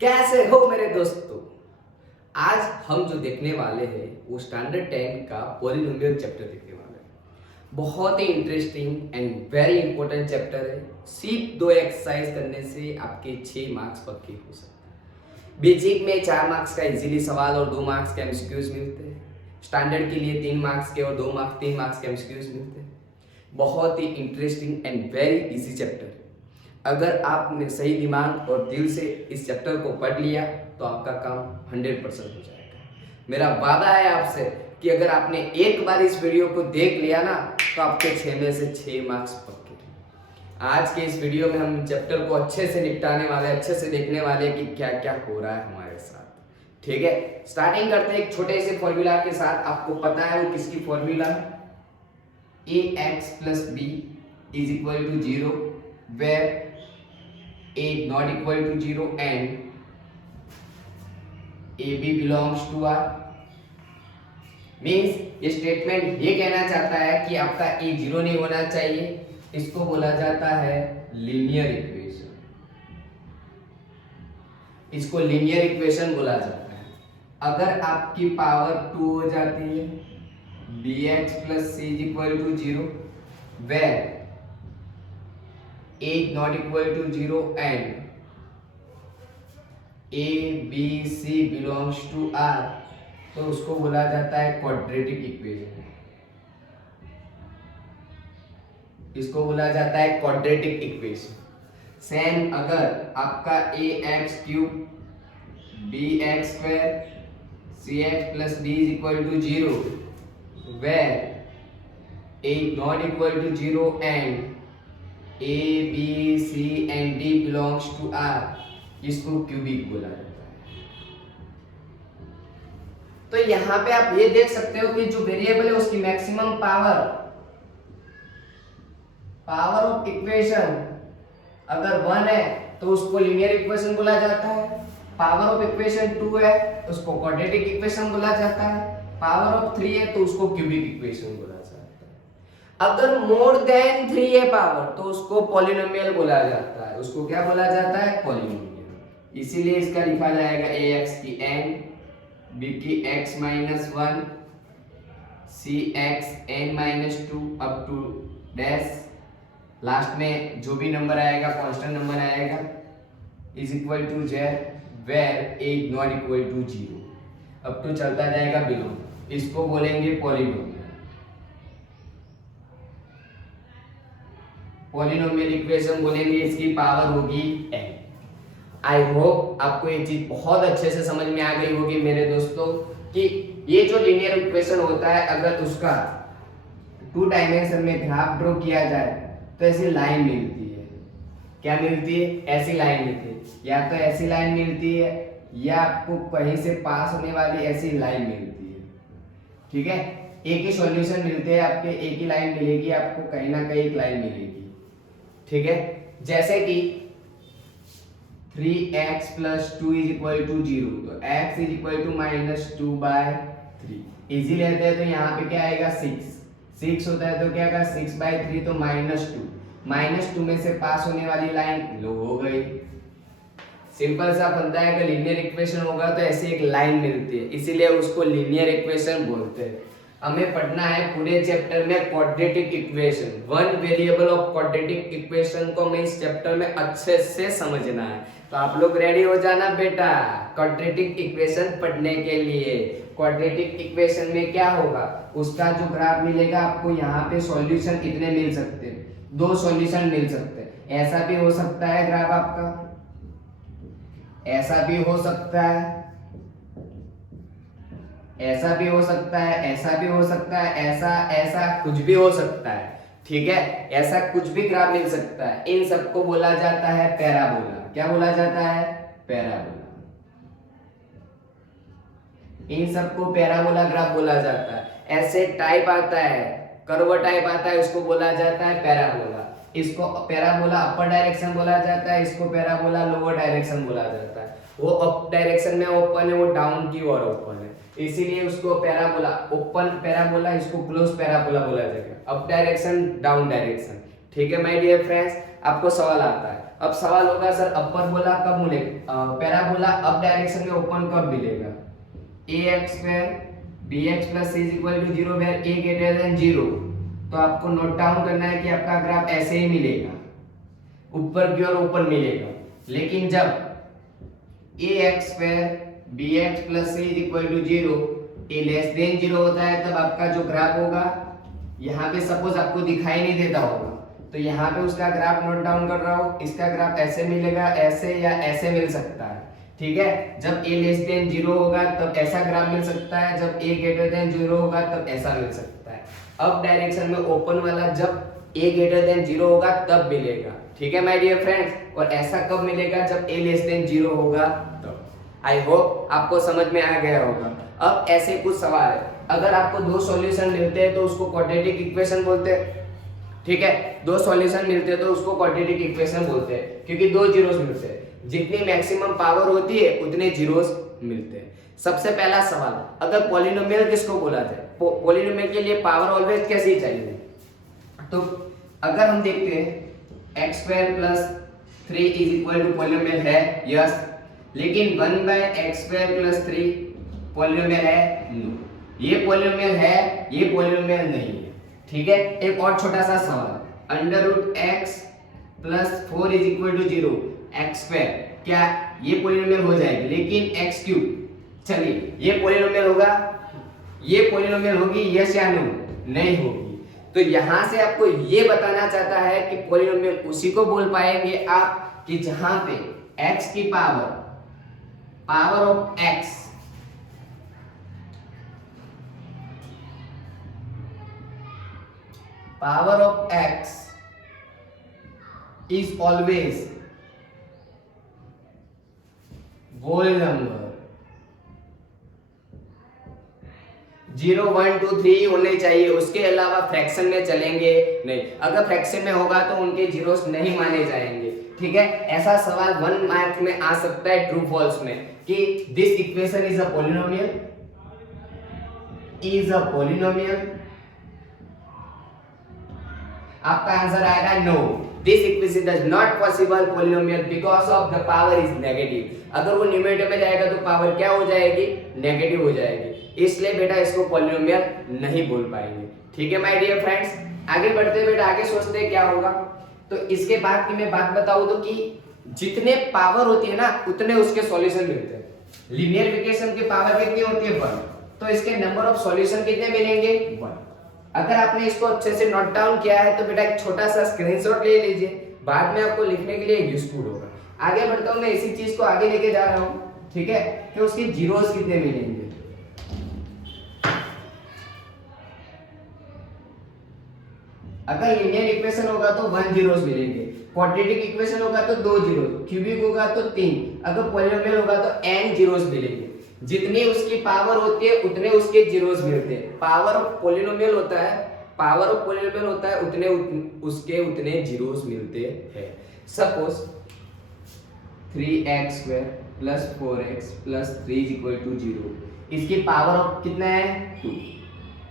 कैसे हो मेरे दोस्तों। आज हम जो देखने वाले हैं वो स्टैंडर्ड 10 का पॉलिनोमियल चैप्टर देखने वाले हैं। बहुत ही interesting and very important chapter है। सिर्फ 2 एक्सरसाइज करने से आपके 6 मार्क्स पक्के हो सकते हैं। बेसिक में 4 मार्क्स का इजीली सवाल और 2 मार्क्स के एमसीक्यूज मिलते हैं। स्टैंडर्ड के लिए 3 मार्क्स के और 3 मार्क्स के एमसीक्यूज मिलते हैं। बहुत ही interesting and very easy chapter है। अगर आपने सही दिमाग और दिल से इस चैप्टर को पढ़ लिया तो आपका काम 100% हो जाएगा। मेरा वादा है आपसे कि अगर आपने एक बार इस वीडियो को देख लिया ना तो आपके 6 में से 6 मार्क्स पक्के। आज के इस वीडियो में हम चैप्टर को अच्छे से निपटाने वाले, अच्छे से देखने वाले कि क्या क्या हो रहा है हमारे साथ। ठीक है, स्टार्टिंग करते हैं एक छोटे से फॉर्मूला के साथ। आपको पता है वो किसकी फॉर्मूला है? ax plus b is equal to 0 where a not equal to 0 and ab belongs to r। Means ये स्टेटमेंट ये कहना चाहता है कि आपका a 0 नहीं होना चाहिए। इसको बोला जाता है लीनियर इक्वेशन। इसको लीनियर इक्वेशन बोला जाता है। अगर आपकी पावर 2 हो जाती है bx plus c is equal to 0 where a is not equal to 0 and a b c belongs to r, तो उसको बोला जाता है क्वाड्रेटिक इक्वेशन। इसको बोला जाता है क्वाड्रेटिक इक्वेशन। सेम अगर आपका a x cube b x square c x plus d is equal to 0 where a not equal to 0 and a b c and d belongs to r, इसको cubic बोला जाता है। तो यहां पे आप ये देख सकते हो कि जो वेरिएबल है उसकी मैक्सिमम पावर ऑफ इक्वेशन अगर 1 है तो उसको लीनियर इक्वेशन बोला जाता है। पावर ऑफ इक्वेशन 2 है तो उसको क्वाड्रेटिक इक्वेशन बोला जाता है। पावर ऑफ 3 है तो उसको क्यूबिक इक्वेशन बोला जाता है। अगर मोर देन 3 है पावर तो उसको पॉलिनोमियल बोला जाता है। उसको क्या बोला जाता है? पॉलिनोमियल। इसीलिए इसका लिखा जाएगा ax की n, b की x minus 1, cx n -2 up to dash. Last में जो भी नंबर आएगा कांस्टेंट नंबर आएगा is equal to z where a not equal to 0 up to चलता जाएगा बिलो। इसको बोलेंगे पॉलिनोमियल। पॉलिनोमियल इक्वेशन बोलेंगे, इसकी पावर होगी n। आई होप आपको ये चीज बहुत अच्छे से समझ में आ गई होगी मेरे दोस्तों कि ये जो लीनियर इक्वेशन होता है अगर उसका 2 डायमेंशन में ग्राफ ड्रॉ किया जाए तो ऐसी लाइन मिलती है। क्या मिलती है? ऐसी लाइन मिलती है। या तो ऐसी लाइन मिलती है या आपको कहीं से पास होने वाली ऐसी लाइन मिलती है। ठीक है, एक ही सॉल्यूशन मिलते हैं आपके, एक ही लाइन मिलेगी आपको, कहीं ना कहीं एक लाइन मिलेगी। ठीक है, जैसे कि 3x plus 2 is equal to 0 तो x is equal to -2/3 easy लेते हैं तो यहाँ पे क्या आएगा 6 होता है तो क्या आएगा 6/3 तो -2 में से पास होने वाली लाइन लो हो गई। सिंपल सा बनता है कि लीनियर इक्वेशन होगा तो ऐसी एक लाइन मिलती है, इसीलिए उसको लीनियर इक्वेशन बोलते हैं। हमें पढ़ना है पूरे चैप्टर में quadratic equation. 1 variable of quadratic equation को हमें इस चैप्टर में अच्छे से समझना है। तो आप लोग रेडी हो जाना बेटा क्वाड्रेटिक इक्वेशन पढ़ने के लिए। क्वाड्रेटिक इक्वेशन में क्या होगा, उसका जो ग्राफ मिलेगा आपको यहाँ पे सॉल्यूशन इतने मिल सकते हैं, 2 सॉल्यूशन मिल सकते हैं। ऐसा भी हो सकता है ग्राफ आपका, ऐसा भी हो सकता है, ऐसा भी हो सकता है, ऐसा भी हो सकता है, ऐसा कुछ भी हो सकता है। ठीक है, ऐसा कुछ भी ग्राफ मिल सकता है। इन सबको बोला जाता है पैराबोला। क्या बोला जाता है? पैराबोला। इन सबको पैराबोला ग्राफ बोला जाता है। ऐसे टाइप आता है, कर्व टाइप आता है, उसको बोला जाता है पैराबोला। इसको पैराबोला अपर डायरेक्शन बोला जाता है, इसको पैराबोला लोअर डायरेक्शन बोला जाता है। वो अप डायरेक्शन में ओपन है, वो डाउन की ओर ओपन है, इसीलिए उसको पैराबोला ओपन पैराबोला, इसको क्लोज पैराबोला बोला जाएगा। Up direction, down direction. ठीक है माय डियर फ्रेंड्स, आपको सवाल आता है अब सवाल होगा सर अपर बोला कब मिलेगा, पैराबोला अप डायरेक्शन में ओपन कब मिलेगा, a x square b x plus c is equal to zero where a greater than zero. तो आपको नोट डाउन करना है कि आपका ग्राफ ऐसे ही मिलेगा, ऊपर की ओर ओपन मिलेगा। लेकिन जब a x square b x plus c is equal to zero, a less than zero होता है, तब आपका जो ग्राफ होगा यहाँ पे सपोज आपको दिखाई नहीं देता होगा, तो यहाँ पे उसका ग्राफ नोट डाउन कर रहा हूँ। इसका ग्राफ ऐसे मिलेगा, ऐसे या ऐसे मिल सकता है, ठीक है। जब ए लेस देन जीरो होगा तब ऐसा ग्राफ मिल सकता है, जब ए ग्रेटर देन जीरो होगा तब ऐसा मिल सकता है। अब डायरेक्शन में ओपन वाला जब ए ग्रेटर देन जीरो होगा तब मिलेगा, ठीक है माय डियर फ्रेंड्स। और ऐसा कब मिलेगा, जब ए लेस देन जीरो होगा तब। आई होप आपको समझ में आ गया होगा। अब ऐसे कुछ सवाल है, अगर आपको दो सॉल्यूशन मिलते हैं तो उसको क्वाड्रेटिक इक्वेशन बोलते हैं, ठीक है। दो सॉल्यूशन मिलते हैं तो उसको क्वाड्रेटिक इक्वेशन बोलते हैं, क्योंकि दो जीरोस मिलते हैं, जितनी मैक्सिमम पावर होती है उतने जीरोस मिलते हैं। सबसे पहला सवाल, अगर पॉलिनोमियल किसको बोला जाए, पॉलिनोमियल के लिए पावर ऑलवेज कैसी चाहिए। तो अगर हम देखते हैं x square plus 3 is equal to polynomial है, यस। लेकिन 1 by x square plus 3 polynomial है, नो। ये पॉलिनोमियल है, ये पॉलिनोमियल नहीं है, ठीक है। एक और छोटा सा सवाल, under root x plus 4 is equal to zero, x square, क्या ये पॉलिनोमियल हो जाएगी। लेकिन एक्स क्यूब, चलिए ये पॉलिनोमियल होगा, ये पॉलिनोमियल होगी, यस या नो, नहीं होगी। तो यहां से आपको ये बताना चाहता है कि पॉलिनोमियल उसी को बोल पाएंगे आप कि जहां पे x की power of x power of x is always whole number। 0 1 2 3 होने चाहिए, उसके अलावा फ्रैक्शन में चलेंगे नहीं। अगर फ्रैक्शन में होगा तो उनके जीरोस नहीं माने जाएंगे, ठीक है। ऐसा सवाल 1 मार्क में आ सकता है ट्रू फॉल्स में कि this equation is a polynomial, आपका आंसर आएगा no, this equation does not possible polynomial because of the power is negative. अगर वो न्यूमरेटर में जाएगा तो पावर क्या हो जाएगी, नेगेटिव हो जाएगी, इसलिए बेटा इसको पॉलिनोमियल नहीं बोल पाएंगे, ठीक है माय डियर फ्रेंड्स। आगे बढ़ते बेटा, आगे सोचते हैं क्या होगा। तो इसके बाद की मैं बात बताऊं तो कि जितने पावर होती है ना उतने उसके सॉल्यूशन मिलते हैं। लीनियर इक्वेशन की पावर कितनी होती है, 1, तो इसके नंबर ऑफ सॉल्यूशन कितने मिलेंगे, 1। अगर आपने इसको अच्छे से नोट डाउन किया है तो बेटा एक छोटा सा स्क्रीनशॉट ले लीजिए, बाद में आपको लिखने के लिए यूजफुल होगा। आगे बढ़ता हूं, मैं इसी चीज को आगे लेके जा रहा हूं, ठीक है, कि उसके जीरोस कितने मिलेंगे। अगर लीनियर इक्वेशन होगा तो 1 जीरोस मिलेंगे, क्वाड्रेटिक इक्वेशन होगा तो 2 जीरोस, क्यूबिक होगा तो 3, अगर पॉलिनोमियल होगा तो n जीरोस मिलेंगे। जितनी उसकी पावर होती है उतने उसके जीरोस मिलते हैं। पावर ऑफ पॉलिनोमियल होता है उतने उसके उतने जीरोस मिलते हैं। Suppose 3x square plus 4x plus 3 is equal to 0, इसकी पावर ऑफ कितना है, 2,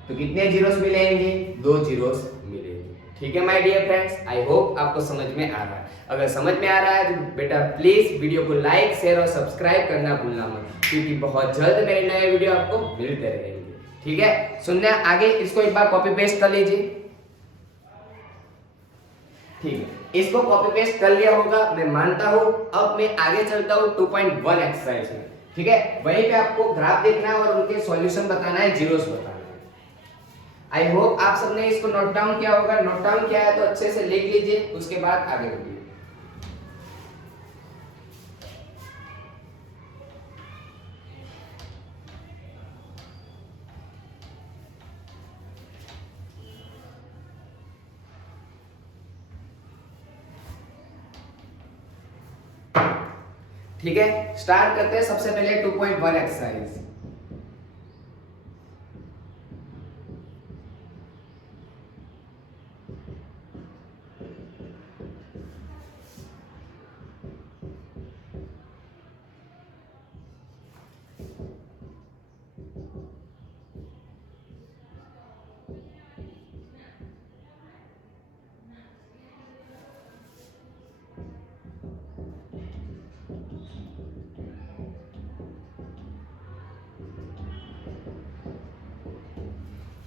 तो कितने जीरोस मिलेंगे, 2 जीरोस मिलेंगे, ठीक है my dear friends. I hope आपको समझ में आ रहा है। अगर समझ में आ रहा है तो बेटा प्लीज वीडियो को लाइक शेयर और सब्सक्राइब करना भूलना मत, क्योंकि बहुत जल्द मेरे नए वीडियो आपको मिलते रहेंगे, ठीक है। सुनना आगे, इसको एक बार कॉपी पेस्ट कर लीजिए, ठीक है। इसको कॉपी पेस्ट कर लिया होगा मैं मानता हूं। अब मैं आगे चलता हूं 2.1 एक्सरसाइज में, ठीक है। वहीं पे आपको ग्राफ देखना है और उनके सॉल्यूशन बताना है, जीरोस बताना है। आई होप आप सबने इसको नोट डाउन किया होगा। नोट डाउन किया है तो अच्छे से लिख लीजिए, उसके बाद आगे बढ़िए। ठीक है, स्टार्ट करते हैं। सबसे पहले 2.1 एक्सरसाइज।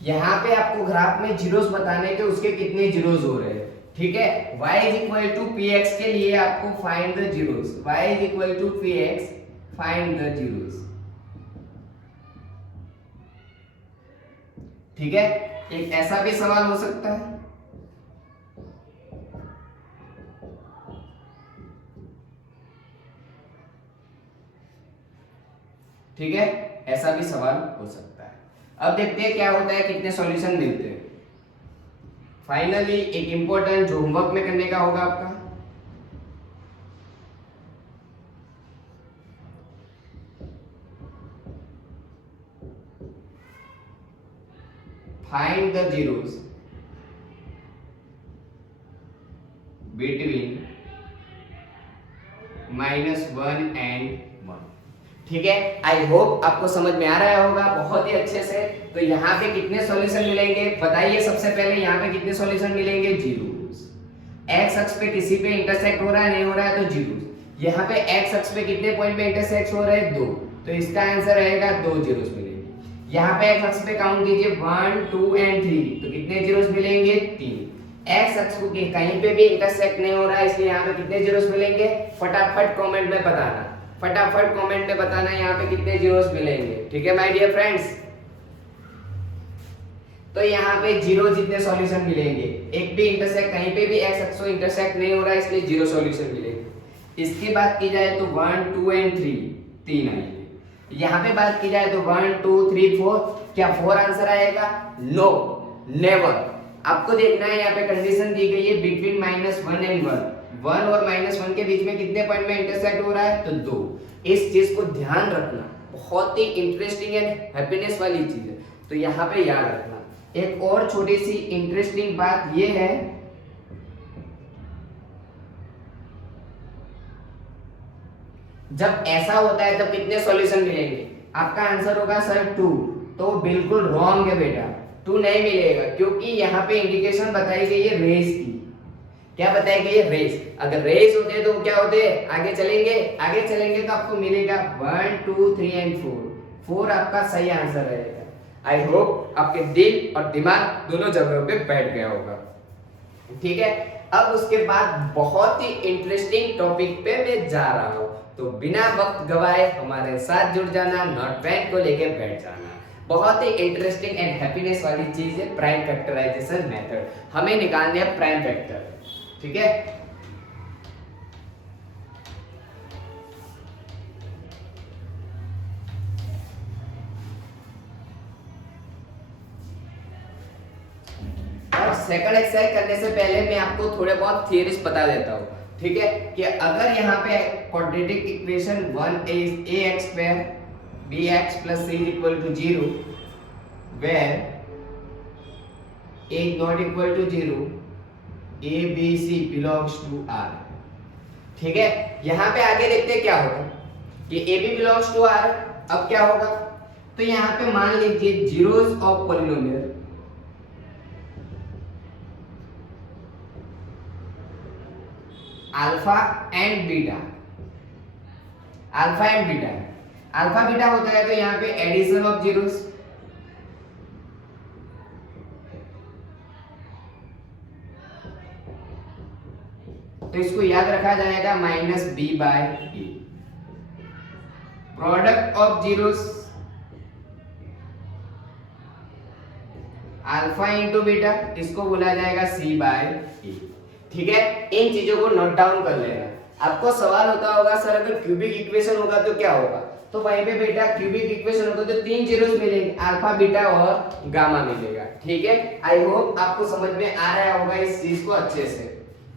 यहाँ पे आपको ग्राफ में जीरोस बताने के उसके कितने जीरोस हो रहे हैं, ठीक है। y is equal to p x के लिए आपको find the zeros, y is equal to p x, find the zeros, ठीक है। एक ऐसा भी सवाल हो सकता है, ठीक है, ऐसा भी सवाल हो सकता है। अब देखते हैं क्या होता है, कितने सॉल्यूशन मिलते हैं। फाइनली एक इंपॉर्टेंट जो होमवर्क में करने का होगा आपका, find the zeros between -1 and 1, ठीक है। आई होप आपको समझ में आ रहा होगा बहुत ही अच्छे से। तो यहाँ पे कितने सॉल्यूशन मिलेंगे बताइए। सबसे पहले यहाँ पे कितने सॉल्यूशन मिलेंगे, जीरोस। एक्स अक्ष पे किसी पे इंटरसेक्ट हो रहा है, नहीं हो रहा है, तो जीरोस। यहाँ पे एक्स अक्ष पे कितने पॉइंट पे इंटरसेक्ट हो रहे हैं, 2, तो इसका आंसर रहेगा 2 जीरोस मिलेंगे। यहाँ पे एक्स अक्ष पे काउंट कीजिए 1 2 एंड 3, तो कितने जीरोस मिलेंगे, 3। एक्स अक्ष को कहीं पे भी इंटरसेक्ट नहीं हो रहा है, इसलिए यहाँ पे कितने जीरोस मिलेंगे, फटाफट कमेंट में बताना, फटाफट कमेंट में बताना यहाँ पे कितने जीरोस मिलेंगे, ठीक है माय डियर फ्रेंड्स। तो यहाँ पे जीरो जितने सॉल्यूशन मिलेंगे, एक भी इंटरसेक्ट कहीं पे भी एक्स अक्ष को इंटरसेक्ट नहीं हो रहा है, इसलिए जीरो सॉल्यूशन मिलेंगे। इसकी बात की जाए तो 1 2 एंड 3, 3 आएंगे। यहाँ पे बात की जाए तो 1 2 3 4, क्या 4 आंसर आएगा, नो, नेवर। आपको देखना है यहाँ पे कंडीशन दी गई है बिटवीन -1 एंड 1, 1 और -1 के बीच में कितने पॉइंट में इंटरसेक्ट हो रहा है, तो 2। इस चीज को ध्यान रखना, बहुत ही इंटरेस्टिंग एंड हैप्पीनेस वाली चीज है, तो यहाँ पे याद रखना। एक और छोटी सी इंटरेस्टिंग बात ये है, जब ऐसा होता है तब कितने सॉल्यूशन मिलेंगे, आपका आंसर होगा सर 2, तो बिल्कुल रॉन्ग है बेटा, 2 नहीं मिलेगा, क्योंकि यहाँ पे इंडिकेशन बताई गई है रेस की। क्या बताई गई है, रेस। अगर रेस होते तो क्या होते, आगे चलेंगे, आगे चलेंगे तो आपको मिलेगा 1 2 3 एंड 4 आपका सही आंसर रहेगा। आई होप आपके दिल और दिमाग दोनों जगहों पे बैठ गया होगा, ठीक है। अब उसके बाद बहुत ही इंटरेस्टिंग टॉपिक पे मैं जा रहा हूँ, तो बिना वक्त गवाए हमारे साथ जुड़ जाना, नॉट बैंड को लेके बैठ जाना। बहुत ही इंटरेस्टिंग एंड हैप्पीनेस वाली चीज है प्राइम फैक्टराइजेशन मेथड। हमें निकालने है प्राइम फैक्टर, ठीक है। और सेकंड एक्सरसाइज करने से पहले मैं आपको थोड़े बहुत थियरीज बता देता हूँ, ठीक है। कि अगर यहाँ पे quadratic equation 1 is ax square bx plus c is equal to 0 where a is not equal to 0, a b c belongs to r, ठीक है। यहाँ पे आगे देखते हैं क्या होगा कि a b belongs to r। अब क्या होगा, तो यहाँ पे मान लीजिए zeros of polynomial alpha and beta, alpha and beta, alpha beta होता है तो यहाँ पे एडिशन ऑफ जीरोस, तो इसको याद रखा जाएगा -b/a। Product of zeros alpha into beta, इसको बोला जाएगा c/a, ठीक है। इन चीजों को नोट डाउन कर लेना। आपको सवाल होता होगा सर अगर क्यूबिक इक्वेशन होगा तो क्या होगा, तो वहीं पे बेटा क्यूबिक इक्वेशन होगा तो 3 जीरोस मिलेंगे, अल्फा बीटा और गामा मिलेगा, ठीक है। आई होप आपको समझ में आ रहा होगा इस चीज को अच्छे से,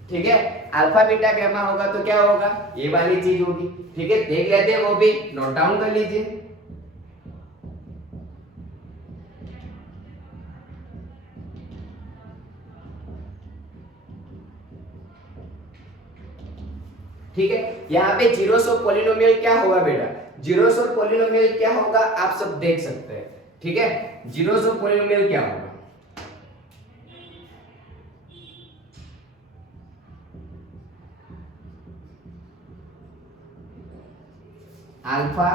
ठीक है। अल्फा बीटा गामा होगा तो क्या होगा, ये वाली चीज होगी, ठीक है। देख लेते हैं, वो भी नोट डाउन कर लीजिए। ठीक है, यहाँ पे जीरोस ऑफ पॉलिनोमियल क्या होगा बेटा, जीरोस ऑफ पॉलिनोमियल क्या होगा आप सब देख सकते हैं, ठीक है। जीरोस ऑफ पॉलिनोमियल क्या होगा, alpha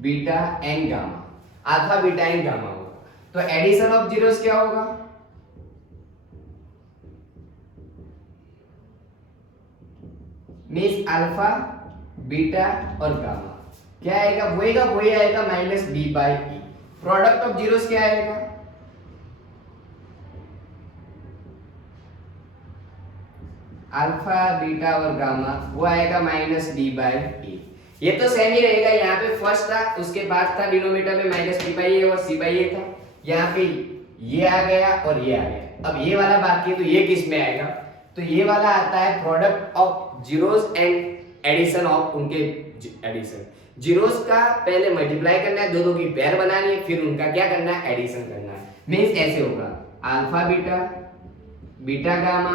beta and gamma, alpha beta and gamma होगा। तो एडिशन ऑफ जीरोस क्या होगा? मीन्स अल्फा, बीटा और गामा क्या आएगा? वही आएगा minus b by e. Product of zeros क्या आएगा? अल्फा, बीटा और गामा, वो आएगा माइनस बी बाई ई। ये तो सेम ही रहेगा, यहाँ पे फर्स्ट था, उसके बाद था डिनोमिनेटर में माइनस बी बाई ए और सी बाई ए था, यहाँ पे ये आ गया और ये आ गया। अब ये वाला बाकी है, तो ये किस में आएगा? तो ये वाला आता है product of zeros and addition of उनके एडिशन। जीरोस का पहले मल्टीप्लाई करना है, दो की पेयर बनानी है, फिर उनका क्या करना है? एडिशन करना है। मींस ऐसे होगा alpha beta, beta gamma,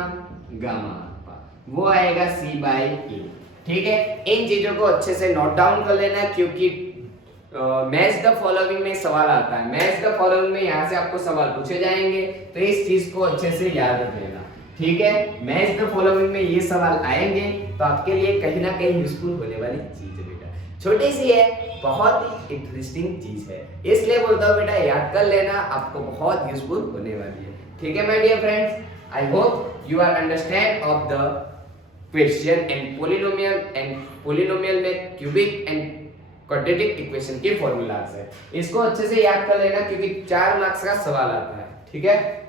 gamma alpha, वो आएगा सी बाई ए। ठीक है, इन चीजों को अच्छे से नोट डाउन कर लेना, क्योंकि मैच द फॉलोइंग में सवाल आता है। मैच द फॉलोइंग में यहाँ से आपको सवाल पूछे जाएंगे, तो इस चीज को अच्छे से याद रख लेना। ठीक है, मैच द फॉलोइंग में ये सवाल आएंगे, तो आपके लिए कहीं ना कहीं यूजफुल होने वाली चीज है बेटा। छोटी सी है, बहुत ही इंटरेस्टिंग चीज है, इसलिए बोलता हूँ बेटा याद कर लेना, आपको बहुत यूजफुल होने वाली है। ठीक है my dear friends, I hope you are understand of the question and polynomial में क्यूबिक एंड क्वाड्रेटिक इक्वेशन के फॉर्मूलाज है। इसको अच्छे से याद कर लेना, क्योंकि 4 मार्क्स का सवाल आता है। ठीक है।